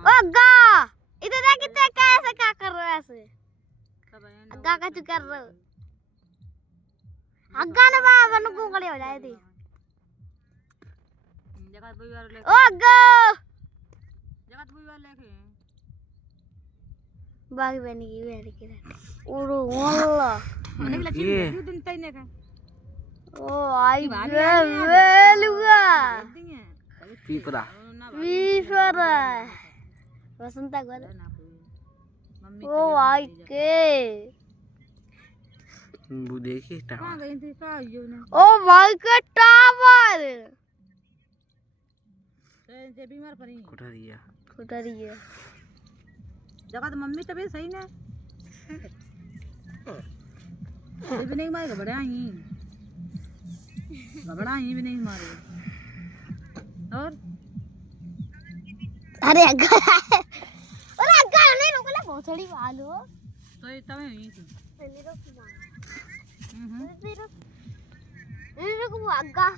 ओ अग्गा इधर देख कितने कैसे क्या कर रहे हो ऐसे अग्गा का तू कर रहे हो अग्गा ने बाबा नु गोगले हो जाए थी जगत बुई वाले ओ अग्गा जगत बुई वाले लेके बागी बनी की वेरी के ओरो वल्ला निकला क्यों दिन तई ने का ओ आई वेलुगा पीपरा पीपरा वसंता गोल मम्मी ओ आई के वो देखिए कहां गई थी का यो ने ओ भाई के टावर से बीमार पड़ी कुटरी है जगत मम्मी तबीयत सही ने भी नहीं मारे घबरा ही भी नहीं मारे और अरे अग्गा अरे अग्गा नहीं रुको ना बहुत थोड़ी वालो तो ये तवे हुई थी नहीं रुको अग्गा